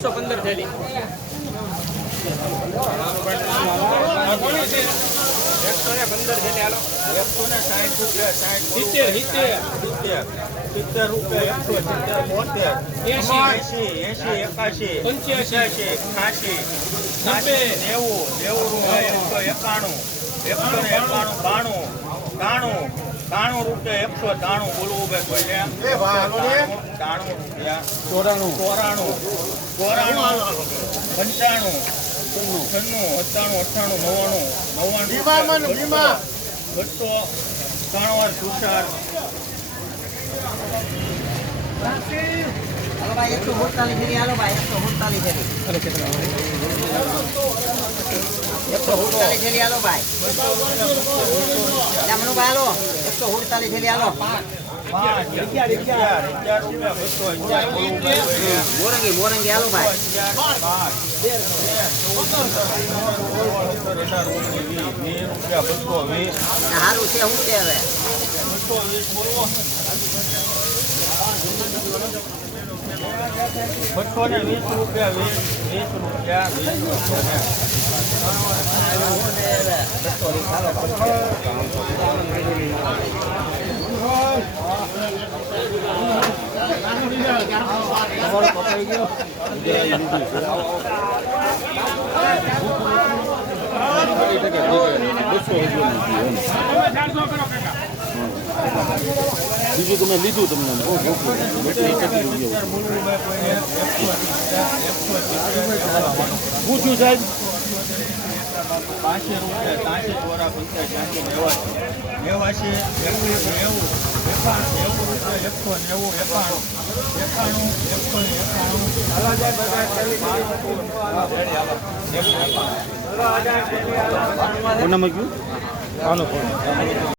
એકસો પંદર થેલી એકસો ને પંદર થેલી હાલો એકસો ને સાઠ રૂપિયા સાઠ સિત્તેર સિત્તેર સિત્તેર સિત્તેર રૂપિયા એકસો સિત્તેર બોતેર. એસી એસી એકાશી પંચ્યાસી. પંચ્યાસી ખાસી. નેવું નેવું રૂપિયા એકસો એકાણું એકસો ને એકાણું બાણું ત્રાણું ત્રાણું રૂપિયા એકસો ત્રાણું બોલવું ભાઈ કોઈને ત્રાણું રૂપિયા ચોરાણું ચોરાણું ચોરાણું પંચાણું છન્નું સત્તાણું અઠ્ઠાણું નવ્વાણું નવ્વાણું બસો ત્રણ સુસાર હાલો ભાઈ, એકસો સુડતાલીસ હાલો ભાઈ, એકસો સુડતાલીસ એકસો સુડતાલીસ હાલો ભાઈ. જામનું ભાઈ હાલો. એકસો સુડતાલીસ હાલો કોઈને. મોરંગી મોરંગી હાલો ભાઈ. સારું છે, શું છે હવે? બસો બસો ને વીસ રૂપિયા વીસ વીસ રૂપિયા વીસ રૂપિયા બીજું તમે લીધું તમને. પૂછ્યું સાહેબ? પાંચસો રૂપિયા ત્રાસી ચોરા પંચાસ ત્યાંસી નેવાસી નેવાસી નેવું. એકાણું નેવું રૂપિયા એકસો નેવું એકાણું. એકાણું એકસો ને એકાણું. કોનામાં ગયું?